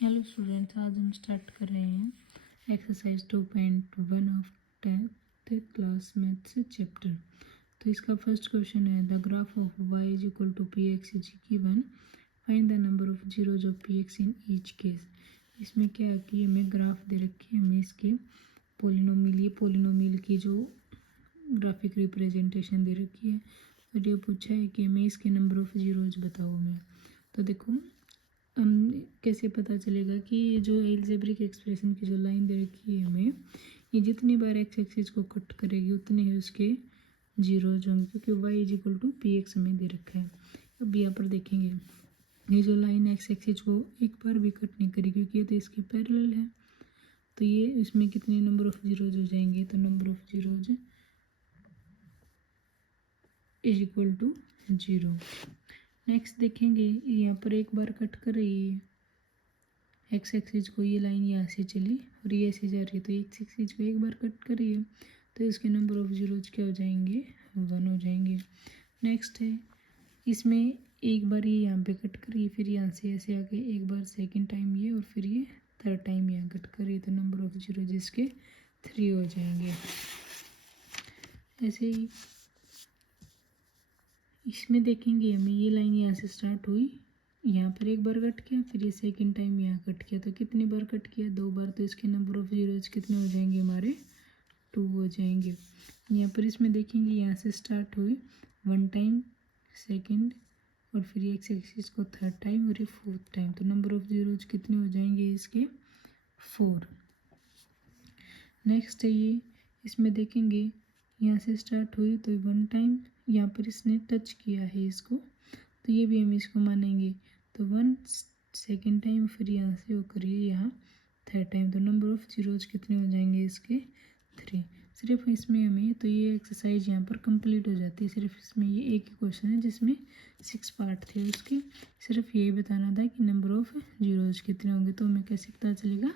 Hello students, आज हम start कर रहे हैं exercise 2.1 of 10th class maths chapter. तो इसका फर्स्ट क्वेश्चन है the graph of y is equal to p x is given, find the number of zeros of p x in each case. इसमें क्या है कि हमें ग्राफ दे रखे हैं, हमें इसके पोलिनोमियल की जो ग्राफिक रिप्रेजेंटेशन दे रखी है और ये पूछा है कि हमें इसके नंबर ऑफ जीरोज बताओ हमें। तो देखो हम कैसे पता चलेगा कि ये जो एल्जेब्रिक एक्सप्रेशन की जो लाइन दे रखी है हमें, ये जितनी बार एक्स एक्सिस को कट करेगी उतने ही उसके जीरोज होंगे, क्योंकि y is equal to p x हमें दे रखा है। अब यहाँ पर देखेंगे ये जो लाइन एक्स एक्सिस को एक बार भी कट नहीं करेगी क्योंकि ये तो इसके पैरेलल है, तो ये इसमें कितने नंबर ऑफ जीरोज हो जाएंगे, तो number of zeros is equal to 0। Next देखेंगे यहाँ पर एक बार कट कर रही है एक्स एक्सिस को, ये लाइन यहाँ से चली और ये ऐसे जा रही है, तो एक्स एक्सिस को एक बार कट कर रही है तो इसके नंबर ऑफ जीरोज क्या हो जाएंगे, 1 हो जाएंगे। नेक्स्ट है इसमें एक बार ये यहाँ पे कट करिए, फिर यहाँ से ऐसे आके एक बार सेकंड टाइम ये और फिर ये थर्ड टाइम यहाँ कट करिए, तो नंबर ऑफ जीरोज इसके 3 हो जाएंगे। ऐसे ही इसमें देखेंगे हमें ये लाइन यहाँ से स्टार्ट हुई, यहाँ पर एक बार कट किया, फिर ये सेकंड टाइम यहाँ कट किया, तो कितनी बार कट किया, 2 बार, तो इसके नंबर ऑफ जीरोज कितने हो जाएंगे हमारे, 2 हो जाएंगे। यहाँ पर इसमें देखेंगे यहाँ से स्टार्ट हुई 1 टाइम, सेकंड और फिर ये एक्स एक्सिस को थर्ड टाइम और ये फोर्थ टाइम, तो नंबर ऑफ जीरोज कितने हो जाएंगे इसके 4। नेक्स्ट है ये इसमें देखेंगे यहाँ से स्टार्ट हुई तो 1 टाइम, यहाँ पर इसने टच किया है इसको, तो ये भी हम इसको मानेंगे, तो 1 सेकेंड टाइम, फिर यहाँ से होकर ये यहाँ थर्ड टाइम, तो नंबर ऑफ जीरोज कितने हो जाएंगे इसके 3। सिर्फ इसमें हमें तो ये एक्सरसाइज यहाँ पर कंप्लीट हो जाती है। सिर्फ इसमें ये एक ही क्वेश्चन है जिसमें 6 पार्ट थे, उसके सिर्फ यही बताना था कि नंबर ऑफ जीरोज कितने होंगे। तो हमें कैसे पता चलेगा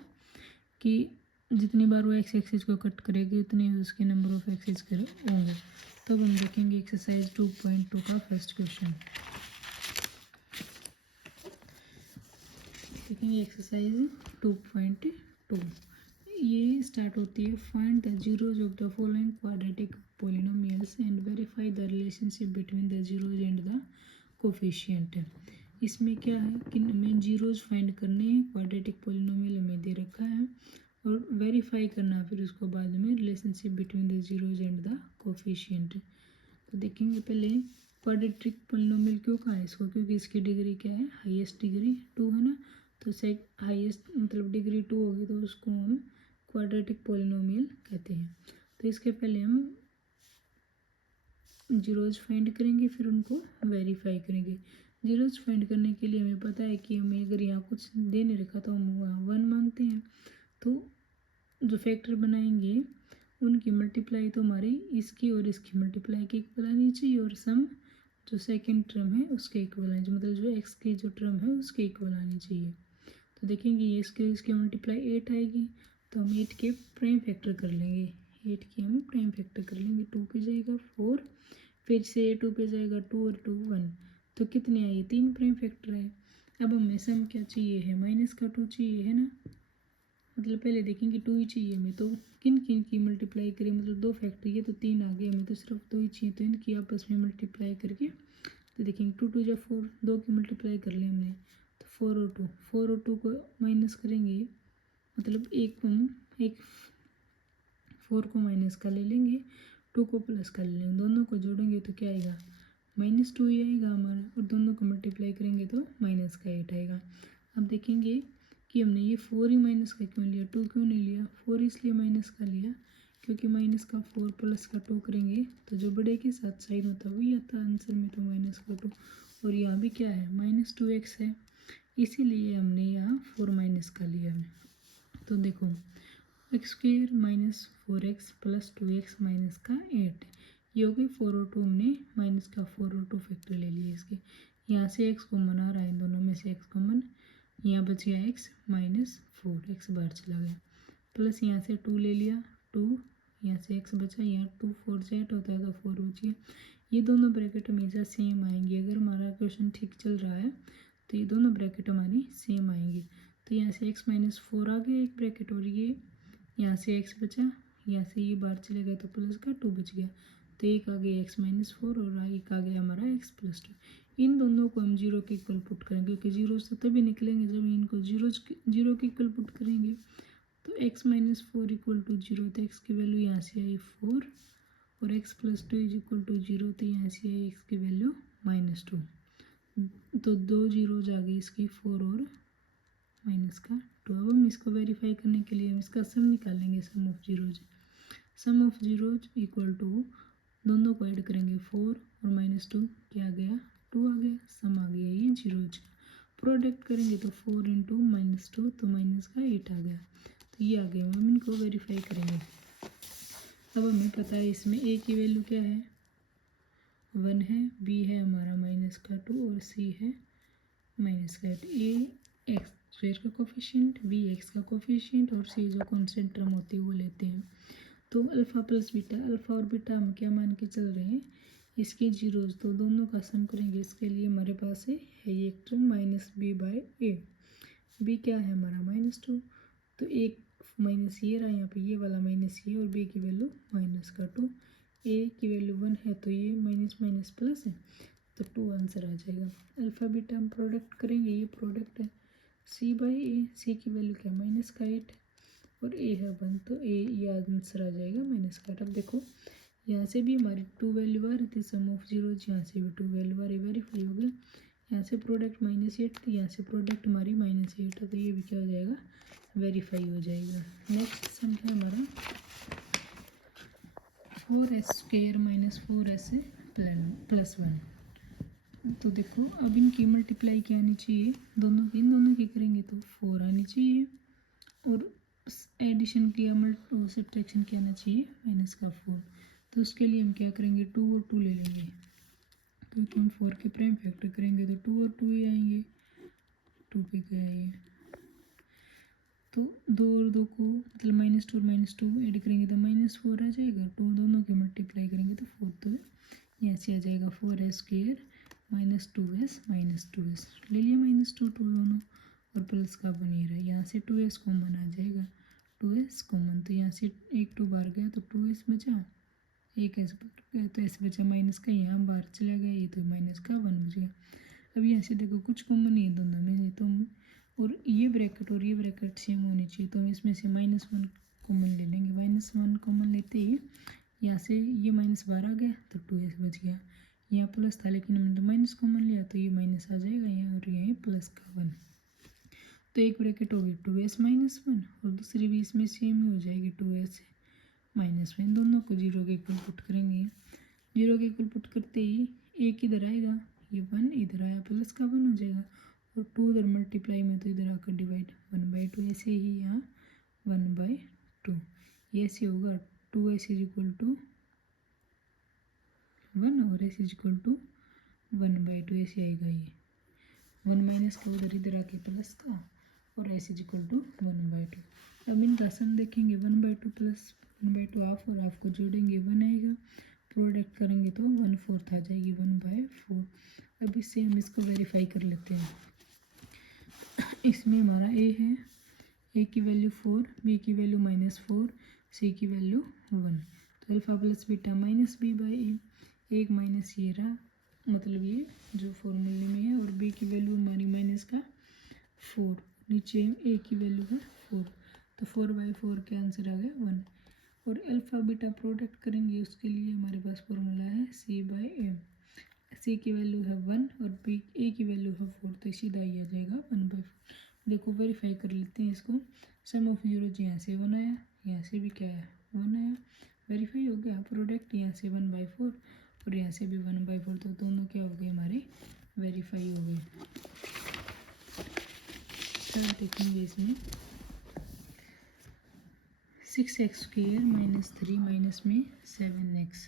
कि जितनी बार वो एक्स एक्सिस को कट करेगी उतने ही उसके नंबर ऑफ एक्सिस होंगे। तो अब हम देखेंगे एक्सरसाइज 2.2 का फर्स्ट क्वेश्चन। देखेंगे एक्सरसाइज 2.2, ये स्टार्ट होती है find the zeros of the following quadratic polynomials and verify the relationship between the zeros and the coefficient. इसमें क्या है कि हमें जीरोज फाइंड करने हैं, क्वाड्रेटिक पोलिनोमियल हमें दे रखा है और वेरीफाई करना है फिर उसको बाद में relationship between the zeros and the coefficient. तो देखेंगे पहले क्वाड्रेटिक पोलिनोमियल क्यों कहा है इसको, क्योंकि इसकी डिग्री क्या है, हाईएस्ट डिग्री 2 है ना, तो हाईएस्ट मतलब डिग्री 2 होगी तो उसको हम क्वाड्रेटिक पोलिनोमियल कहते हैं। तो इसके पहले हम जीरोज फाइंड करेंगे फिर उनको वेरीफाई करेंगे। जीरोज फाइंड करने के लिए हमें पता है कि हमें अगर यहाँ कुछ दे नहीं रखा तो हम वहाँ 1 मानते हैं, तो जो फैक्टर बनाएंगे उनकी मल्टीप्लाई तो हमारी इसकी और इसकी मल्टीप्लाई के इक्वल आनी चाहिए और सम जो सेकंड टर्म है उसके इक्वल आनी चाहिए, मतलब जो एक्स की जो टर्म है उसके इक्वल आनी चाहिए। तो देखेंगे ये इसके मल्टीप्लाई 8 आएगी, तो हम 8 के प्राइम फैक्टर कर लेंगे, 8 की हम प्राइम फैक्टर कर लेंगे, 2 पे जाएगा 4, फिर से 2 पे जाएगा 2 और 2 1, तो कितने आई 3 प्राइम फैक्टर है। अब हमें सम क्या चाहिए है, माइनस का 2 चाहिए है ना, मतलब पहले देखेंगे 2 ही चाहिए हमें, तो किन किन की मल्टीप्लाई करें, मतलब 2 फैक्टर, ये तो 3 आ गए, हमें तो सिर्फ 2 ही चाहिए, तो इनकी आपस में मल्टीप्लाई करके तो देखेंगे 2 2 जब 4, 2 की मल्टीप्लाई कर लें हमने, तो 4 और 2 को माइनस करेंगे, मतलब एक 4 को माइनस का ले लेंगे, 2 को प्लस का ले लेंगे, दोनों को जोड़ेंगे तो क्या आएगा, -2 ही आएगा हमारा, और दोनों को मल्टीप्लाई करेंगे तो माइनस का 8 आएगा। अब देखेंगे कि हमने ये 4 ही माइनस का क्यों लिया, 2 क्यों नहीं लिया, 4 इसलिए माइनस का लिया क्योंकि माइनस का 4 प्लस का 2 करेंगे तो जो बड़े के साथ साइन होता है वही आता है आंसर में, तो माइनस का 2, और यहाँ भी क्या है -2x है, इसीलिए हमने यहाँ 4 माइनस का लिया है। तो देखो x² minus 4x plus 2x minus का 8, ये हो गई 4 और 2, हमने माइनस का 4 और 2 फैक्टर ले लिए इसके, यहाँ से x कॉमन आ रहा है, इन दोनों में से x कॉमन, यहाँ बच गया x -4, x बाहर चला गया, प्लस यहाँ से 2 ले लिया 2, यहाँ से x बचा, यहाँ 2 4 से 8 होता है तो 4 बच गया। ये दोनों ब्रैकेट हमेशा सेम आएंगी, अगर हमारा क्वेश्चन ठीक चल रहा है तो ये दोनों ब्रैकेट हमारी सेम आएंगी। तो यहाँ से x माइनस 4 आ गया एक ब्रैकेट, और ये यहाँ से x बचा, यहाँ से ये बाहर चले गया तो प्लस का 2 बच गया, तो एक आ गया x माइनस 4 और एक आ गया हमारा x प्लस 2। इन दोनों को हम जीरो के इक्वल पुट करेंगे, क्योंकि जीरो से तभी निकलेंगे जब इनको जीरो के इक्वल पुट करेंगे। तो x minus 4 equal to zero, तो x की वैल्यू यहाँ से आई 4, और x plus 2 is equal to zero, तो यहाँ से आई x की वैल्यू माइनस 2। तो दो जीरोज आ गई इसकी, 4 और माइनस का 2। अब हम इसको वेरीफाई करने के लिए हम इसका सम निकालेंगे, sum of zeros. Sum of zeros equal to, दोनों को ऐड करेंगे 4 और माइनस 2, क्या आ गया 2 आ गया, सम आ गया ये जीरोज का। प्रोडक्ट करेंगे तो 4 इंटू माइनस 2, तो माइनस का 8 आ गया, तो ये आ गया। हम इनको वेरीफाई करेंगे। अब हमें पता है इसमें a की वैल्यू क्या है 1 है, b है हमारा माइनस का 2 और c है माइनस का 8। a एक्स स्क्वायर का कोफिशिएंट, b एक्स का कोफिशिएंट और c जो कॉन्स्टेंट टर्म होती है वो लेते हैं। तो अल्फ़ा प्लस बीटा, अल्फ़ा और बीटा हम क्या मान के चल रहे हैं इसके जीरोज, तो दोनों का सम करेंगे। इसके लिए हमारे पास है ये एक term minus b by a, b क्या है हमारा माइनस 2, तो एक माइनस ये रहा यहाँ पे, ये वाला माइनस ये, और बी की वैल्यू माइनस का 2, ए की वैल्यू 1 है तो ये माइनस माइनस प्लस है, तो 2 आंसर आ जाएगा। अल्फ़ा बीटा हम प्रोडक्ट करेंगे, ये प्रोडक्ट है सी बाई ए, सी की वैल्यू क्या माइनस का 8 और ए है 1, तो ए ये आंसर आ जाएगा माइनस का 8। अब देखो यहाँ से भी हमारी 2 वैल्यू आ रही थी सम ऑफ जीरोज, यहाँ से भी 2 वैल्यू आ रही, वेरीफाई हो गया। यहाँ से प्रोडक्ट -8 थी, यहाँ से प्रोडक्ट हमारी -8 है, तो ये भी क्या हो जाएगा वेरीफाई हो जाएगा। नेक्स्ट सम है हमारा 4s² माइनस 4s प्लस 1। तो देखो अब इनकी मल्टीप्लाई क्या आनी चाहिए, दोनों की, इन दोनों की करेंगे तो 4 आनी चाहिए, और एडिशन किया सब्ट्रैक्शन क्या आना चाहिए माइनस का 4। तो उसके लिए हम क्या करेंगे 2 और 2 ले लेंगे, क्योंकि हम 4 के प्राइम फैक्टर करेंगे तो 2 और 2 ही आएंगे, 2 पे गया ये, तो 2 और 2 को मतलब -2 और -2 ऐड करेंगे तो -4 आ जाएगा, 2 दोनों के मल्टीप्लाई करेंगे तो 4, तो यहाँ से आ जाएगा 4s² माइनस 2s ले लिया -2 दोनों, और प्लस का बन रहा है, यहाँ से 2s कॉमन आ जाएगा, 2s कॉमन, तो यहाँ से एक 2 बाहर गया तो 2s बचा, एक ऐसे गया तो ऐसे बचा माइनस का, यहाँ बाहर चला गया ये तो माइनस का 1 बच गया। अब यहाँ से देखो कुछ कॉमन नहीं है दोनों में, तो और ये ब्रैकेट सेम होनी चाहिए, तो हम इसमें से -1 कॉमन ले लेंगे, -1 कॉमन लेते ही यहाँ से ये माइनस बाहर आ गया तो 2s बच गया, यहाँ प्लस था लेकिन हमने तो माइनस कॉमन लिया तो ये माइनस आ जाएगा यहाँ, और यहाँ प्लस का 1, तो एक ब्रैकेट होगी 2s -1 और दूसरी भी इसमें सेम ही हो जाएगी 2s -1। दोनों को जीरो के इक्वल पुट करेंगे, जीरो के इक्वल पुट करते ही एक इधर आएगा, ये 1 इधर आया प्लस का 1 हो जाएगा, और 2 इधर मल्टीप्लाई में तो इधर आकर डिवाइड 1/2, ऐसे ही यहाँ 1/2 ये ऐसे होगा, 2s इज इक्वल टू 1 और s इज इक्वल टू 1/2 ऐसे आएगा, ये 1 माइनस का उधर इधर आके प्लस का, और s इज इक्वल टू 1/2। अब इनका सम देखेंगे 1/2 प्लस 1/2 हाफ, और हाफ को जोड़ेंगे 1 आएगा, प्रोडक्ट करेंगे तो 1/4 आ जाएगी 1/4। अब इससे हम इसको वेरीफाई कर लेते हैं। इसमें हमारा a है, a की वैल्यू 4, b की वैल्यू -4, c की वैल्यू 1, तो alpha plus beta minus b by A, एक माइनस ये रहा मतलब ये जो फॉर्मूले में है, और b की वैल्यू हमारी माइनस का 4, नीचे a की वैल्यू है 4, तो 4/4 के आंसर आ गया 1। और अल्फ़ा बीटा प्रोडक्ट करेंगे उसके लिए हमारे पास फॉर्मूला है c/m, c की वैल्यू है 1 और b a की वैल्यू है 4, तो सीधा ही आ जाएगा 1/4। देखो वेरीफाई कर लेते हैं इसको, सम ऑफ जीरोज यहाँ से 1 आया, यहाँ से भी क्या है 1 आया, वेरीफाई हो गया। प्रोडक्ट यहाँ से 1/4 और यहाँ से भी 1/4, तो दोनों क्या हो गए हमारे वेरीफाई हो गए। थर्ड देखेंगे इसमें 6x² माइनस 3 माइनस में 7x,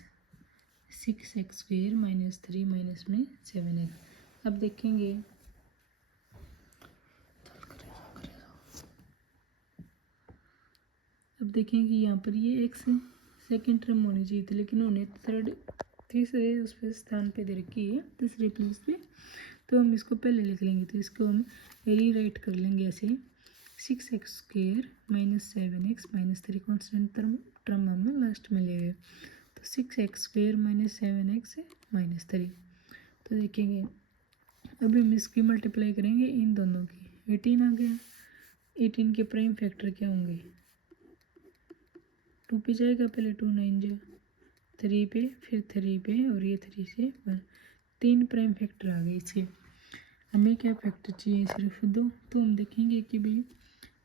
6x² माइनस 3 माइनस में 7x। अब देखेंगे यहाँ पर ये x सेकेंड टर्म होनी चाहिए थी, लेकिन उन्हें तीसरे उस पर स्थान पे दे रखी है, तीसरे प्लेस पे, तो हम इसको पहले लिख लेंगे, तो इसको हम रीराइट कर लेंगे ऐसे 6x² minus 7x minus 3 constant term हमें लास्ट में ले गए, तो 6x² माइनस 7x माइनस 3। तो देखेंगे अभी हम इसकी मल्टीप्लाई करेंगे इन दोनों की, 18 आ गया। 18 के प्राइम फैक्टर क्या होंगे, 2 पे जाएगा, पहले 2 9 जा 3 पे, फिर 3 पे, और ये 3 से 1, 3 प्राइम फैक्टर आ गए इसके। हमें क्या फैक्टर चाहिए, सिर्फ 2। तो हम देखेंगे कि भाई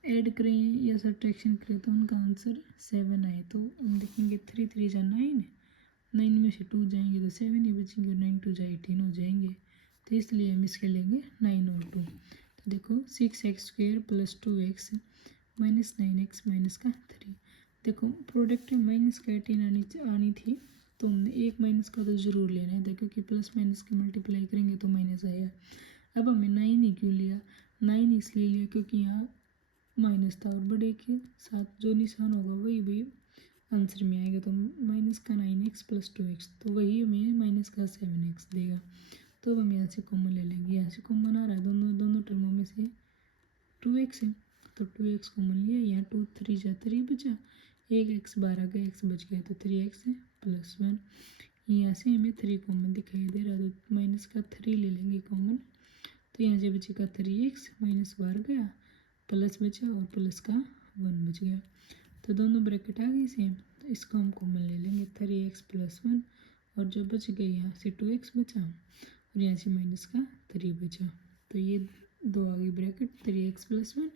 ऐड करें या सब्ट्रैक्शन करें तो उनका आंसर 7 आए। तो हम देखेंगे 3 3 जा 9, 9 में से 2 जाएंगे तो 7 ही बचेंगे, और 9 2 जा 18 हो जाएंगे। तो इसलिए हम इसके लेंगे 9 और 2। तो देखो 6x² plus 2x minus 9x minus का 3। देखो प्रोडक्ट में माइनस का 18 आनी थी, तो हमने एक माइनस का तो ज़रूर लेना है, देखो कि प्लस माइनस की मल्टीप्लाई करेंगे तो माइनस आया। अब हमें 9 ही क्यों लिया, 9 इसलिए लिया क्योंकि यहाँ माइनस था, और बड़े के साथ जो निशान होगा वही भी आंसर में आएगा। तो माइनस का 9x प्लस 2x, तो वही हमें माइनस का 7x देगा। तो अब हम यहाँ से कॉमन ले लेंगे, यहाँ से कॉमन आ रहा है दोनों टर्मों में से 2x है, तो 2x कॉमन लिया, यहाँ 2 3 जा 3 बचा, एक x बाहर आ गया, x बच गया, तो 3x प्लस 1। यहाँ से हमें 3 कॉमन दिखाई दे रहा है, तो माइनस का 3 ले लेंगे कॉमन, तो यहाँ से बचेगा 3x, माइनस बाहर गया, प्लस बचा, और प्लस का 1 बच गया। तो दोनों ब्रैकेट आ गई सेम, तो इसको हम कॉमन ले लेंगे, 3x प्लस 1, और जो बच गया यहाँ से 2x बचा, और यहाँ से माइनस का 3 बचा। तो ये 2 आ गई bracket, 3x plus 1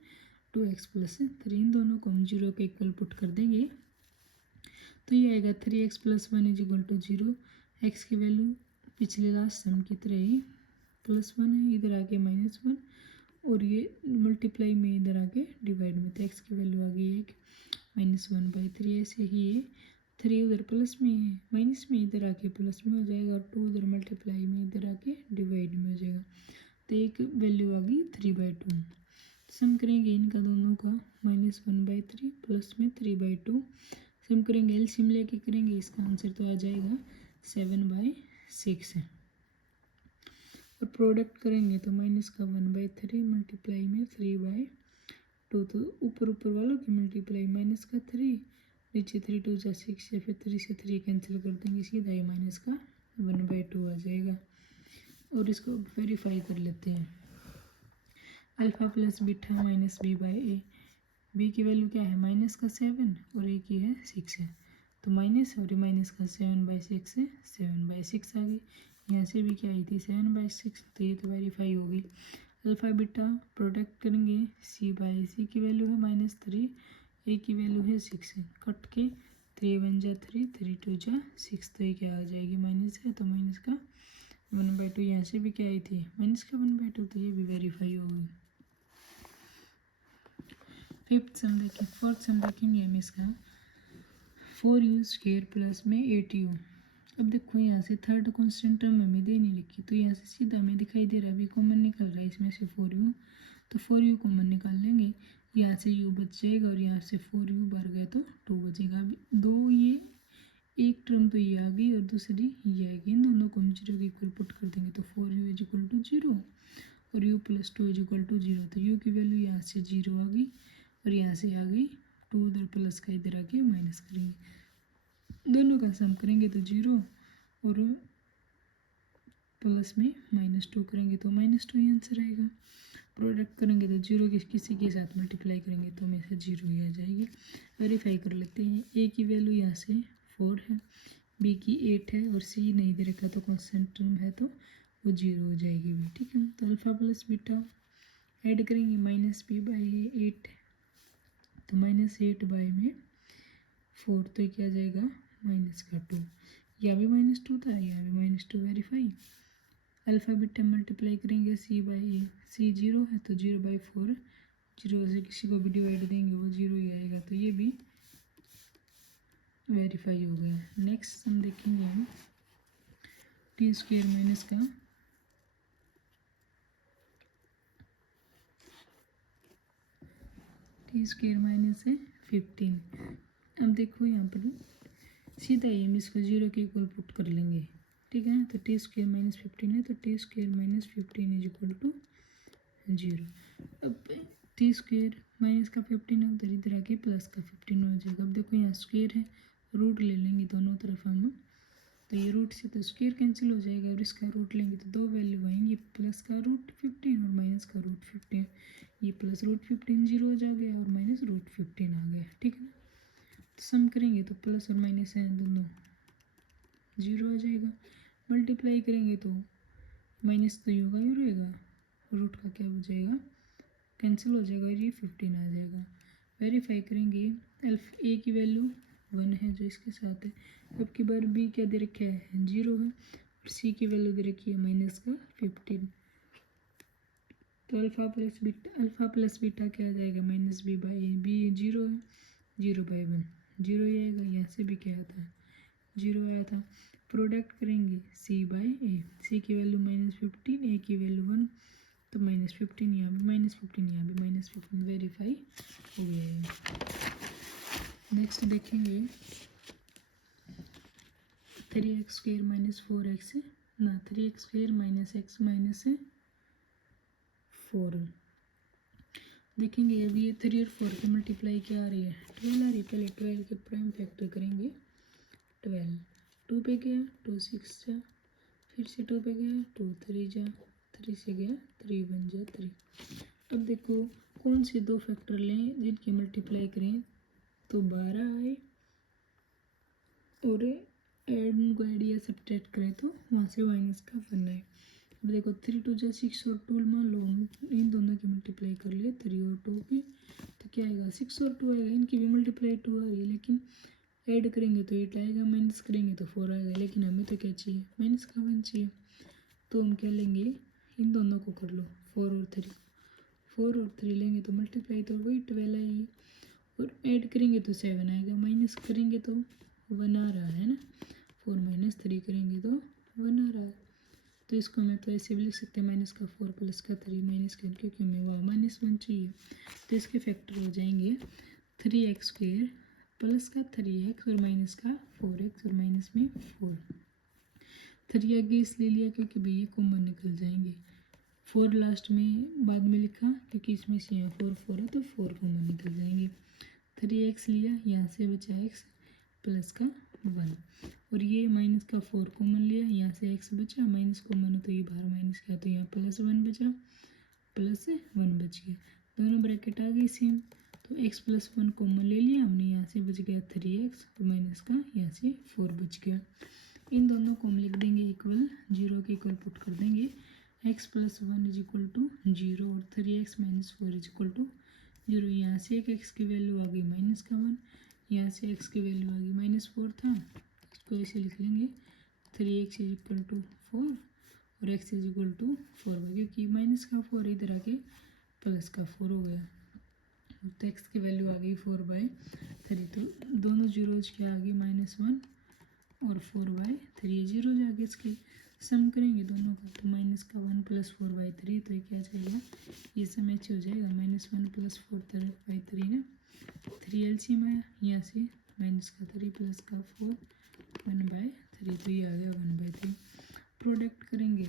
2x plus 3, इन दोनों को हम 0 के इक्वल पुट कर देंगे, तो ये आएगा 3x plus 1 is equal to 0। X की वैल्यू पिछले लास्ट सम की तरह ही प्लस 1 है, इधर आके माइनस 1, और ये मल्टीप्लाई में इधर आके डिवाइड में, तो एक्स की वैल्यू आ गई 1 माइनस 1/3। ऐसे ही ये 3 उधर प्लस में है, माइनस में इधर आके प्लस में हो जाएगा, और 2 उधर मल्टीप्लाई में इधर आके डिवाइड में हो जाएगा। तो एक वैल्यू आ गई 3/2। सम करेंगे इनका दोनों का, -1/3 प्लस में 3/2, सम करेंगे एलसीएम लेके करेंगे, इसका आंसर तो आ जाएगा 7/6 है। और प्रोडक्ट करेंगे तो माइनस का 1/3 मल्टीप्लाई में 3/2, तो ऊपर वालों की मल्टीप्लाई माइनस का 3, नीचे 3 2 जा 6, या फिर 3 से 3 कैंसिल कर देंगे, सीधा ही माइनस का 1/2 आ जाएगा। और इसको वेरीफाई कर लेते हैं, alpha plus beta minus b/a, b की वैल्यू क्या है माइनस का 7, और ए की है 6 है, तो माइनस और माइनस का 7/6 है, 7/6 आ गई। यहाँ से भी क्या आई थी 7/6, तो ये तो वेरीफाई हो गई। अल्फ़ा बीटा प्रोडक्ट करेंगे, c/c की वैल्यू है -3, ए की वैल्यू है 6 है, कट के 3 1 जा 3 3 2 जा 6, तो ये क्या आ जाएगी माइनस है, तो माइनस का 1/2। यहाँ से भी क्या आई थी माइनस का 1/2, तो ये भी वेरीफाई हो गई। फिफ्थ सम देखिए, फोर्थ सम देखेंगे हम इसका, 4u² प्लस में 8u। अब देखो यहाँ से थर्ड कॉन्स्टेंट टर्म हमें दे नहीं रखी, तो यहाँ से सीधा हमें दिखाई दे रहा है अभी कॉमन निकल रहा है इसमें से 4u, तो 4u कॉमन निकाल लेंगे, यहाँ से u बच जाएगा, और यहाँ से 4u बाहर गया तो 2 बचेगा। अभी दो, ये एक टर्म तो ये आ गई और दूसरी ये आएगी, इन दोनों को हम 0 के इक्वल पुट कर देंगे, तो 4u इज इक्वल टू 0, और u plus 2 is equal to 0, तो u की वैल्यू यहाँ से 0 आ गई, और यहाँ से आ गई 2, उधर प्लस का इधर आके माइनस करेंगे, दोनों का सम करेंगे तो 0, और प्लस में -2 करेंगे तो -2 ही आंसर आएगा। प्रोडक्ट करेंगे तो 0 के किसी के साथ मल्टीप्लाई करेंगे तो हमेशा 0 ही आ जाएगी। वेरीफाई कर लेते हैं, ए की वैल्यू यहाँ से 4 है, बी की 8 है, और सी नहीं दे रखा तो कॉन्स्टेंट टर्म है तो वो 0 हो जाएगी भी, ठीक है। तो अल्फ़ा प्लस बीटा ऐड करेंगे, -b/8, तो -8 बाई में 4, तो क्या जाएगा -2, यहाँ भी -2 था, यहाँ भी -2, वेरीफाई। अल्फ़ा बीटा मल्टीप्लाई करेंगे c/a, c 0 है तो 0/4, 0 से किसी को भी डिवाइड देंगे वो 0 ही आएगा, तो ये भी वेरीफाई हो गया। नेक्स्ट हम देखेंगे हम t² माइनस का t² माइनस है 15। अब देखो यहाँ पर सीधा ही हम इसको 0 के इक्वल पुट कर लेंगे, ठीक है। तो t² माइनस 15 है, तो t² minus 15 is equal to 0। अब t² माइनस का 15 है, उधर इधर आके प्लस का 15 हो जाएगा। अब देखो यहाँ स्क्वायर है, रूट ले लेंगे दोनों तरफ हम, तो ये रूट से तो स्क्वायर कैंसिल हो जाएगा और इसका रूट लेंगे तो दो वैल्यू आएंगी, प्लस का रूट 15 और माइनस का रूट 15। ये प्लस रूट 15 जीरो हो जाएगा और माइनस रूट 15 आ गया, ठीक है ना। तो सम करेंगे तो प्लस और माइनस है दोनों जीरो आ जाएगा, मल्टीप्लाई करेंगे तो माइनस तो होगा ही रहेगा, रूट का क्या हो जाएगा कैंसिल हो जाएगा और ये 15 आ जाएगा। वेरीफाई करेंगे, अल्फ ए की वैल्यू 1 है जो इसके साथ है, अब की बार बी क्या दे रखा है 0 है और सी की वैल्यू दे रखी है माइनस का 15। तो अल्फा प्लस बीटा क्या आ जाएगा minus b by a, b 0 है, 0/1 0 ही आएगा, यहाँ से भी क्या आता है 0 आया था। प्रोडक्ट करेंगे सी बाई ए, सी की वैल्यू -15, ए की वैल्यू 1, तो -15 यहाँ भी -15 यहाँ भी -15, वेरीफाई हो गया है। नेक्स्ट देखेंगे 3x² - 4x ना 3x² - x - 4 देखेंगे। अभी ये 3 और 4 की मल्टीप्लाई क्या आ रही है 12 आ रही है, पहले 12 के प्राइम फैक्टर करेंगे 12, 2 पे गया 2 6 जा, फिर से 2 पे गया 2 3 जा, 3 से गया 3 1 जा 3। अब देखो कौन से दो फैक्टर लें जिनकी मल्टीप्लाई करें तो 12 आए और ऐड को ऐड या सब्ट्रैक्ट करें तो वहाँ से माइनस का 1 आए। अब देखो 3 2 जा 6 और 2 मान लो इन दोनों की मल्टीप्लाई कर लिए 3 और 2 की, तो क्या आएगा 6 और 2 आएगा, इनकी भी मल्टीप्लाई 2 आ रही है, लेकिन ऐड करेंगे तो 8 आएगा, माइनस करेंगे तो 4 आएगा, लेकिन हमें तो क्या चाहिए माइनस का 1 चाहिए। तो हम क्या लेंगे इन दोनों को कर लो 4 और 3, 4 और 3 लेंगे तो मल्टीप्लाई तो वही 12 आएगी और ऐड करेंगे तो 7 आएगा, माइनस करेंगे तो 1 आ रहा है ना, 4 - 3 करेंगे तो 1 आ रहा है। तो इसको मैं तो ऐसे भी लिख सकते हैं -4 प्लस का 3 माइनस का, क्योंकि हमें वहाँ -1 चाहिए। तो इसके फैक्टर हो जाएंगे 3x² प्लस का 3x और माइनस का 4x और माइनस में 4। 3 आगे इसलिए लिया क्योंकि भैया कॉमन निकल जाएंगे, 4 लास्ट में बाद में लिखा क्योंकि इसमें से यहाँ 4 4 है तो 4 कॉमन निकल जाएंगे। 3x लिया, यहाँ से बचा x प्लस का 1 और ये माइनस का 4 कॉमन लिया, यहाँ से x बचा, माइनस कॉमन है तो ये बाहर माइनस किया तो यहाँ +1 बचा, +1 बच गया, दोनों ब्रैकेट आ गई सेम। तो x + 1 कॉमन ले लिया हमने, यहाँ से बच गया 3x और माइनस का यहाँ से 4 बच गया। इन दोनों को हम लिख देंगे इक्वल, 0 के इक्वल पुट कर देंगे, x + 1 = 0 और 3x - 4 = 0। यहाँ से एक x की वैल्यू आ गई -1, यहाँ से x की वैल्यू आ गई -4 था, इसको ऐसे लिख लेंगे 3x = 4 और x = 4, क्योंकि माइनस का 4 इधर आके प्लस का 4 हो गया, तो x की वैल्यू आ गई 4/3। तो दोनों जीरोज क्या आ गई -1 और 4/3 जीरो जाके इसके सम करेंगे दोनों का, तो माइनस का 1 + 4/3, तो ये क्या आ जाएगा ये सम मैच हो जाएगा, -1 + 4/3 ना, 3 एलसीएम आया, यहाँ से माइनस का 3 प्लस का 4 1/3, तो ये आ गया 1/3। प्रोडक्ट करेंगे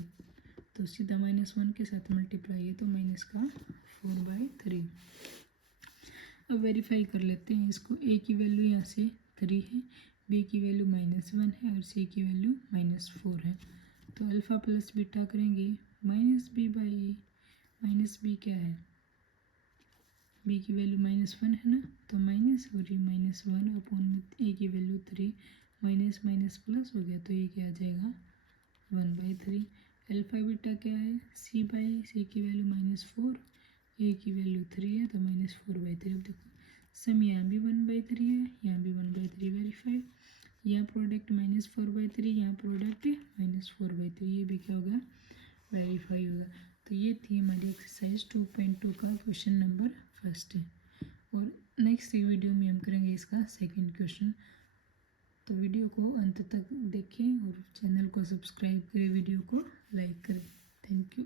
तो सीधा -1 के साथ मल्टीप्लाई है तो माइनस का 4/3। अब वेरीफाई कर लेते हैं इसको, a की वैल्यू यहाँ से 3 है, b की वैल्यू -1 है और c की वैल्यू -4 है। तो अल्फ़ा प्लस बीटा करेंगे -b/a, -b क्या है b की वैल्यू -1 है ना, तो माइनस और ये -1 अपॉन a की वैल्यू 3, माइनस माइनस प्लस हो गया, तो ये क्या आ जाएगा 1/3। अल्फ़ा बीटा क्या है c/a की वैल्यू -4, a की वैल्यू 3 है तो -4/3। अब देखो सम यहाँ भी 1/3 है, यहाँ भी 1/3, वेरीफाई। यहाँ प्रोडक्ट -4/3, यहाँ प्रोडक्ट -4/3, ये भी क्या होगा वेरीफाई होगा। तो ये थी हमारी एक्सरसाइज 2.2 का क्वेश्चन नंबर 1 है, और नेक्स्ट वीडियो में हम करेंगे इसका सेकंड क्वेश्चन। तो वीडियो को अंत तक देखें और चैनल को सब्सक्राइब करें, वीडियो को लाइक करें। Thank you.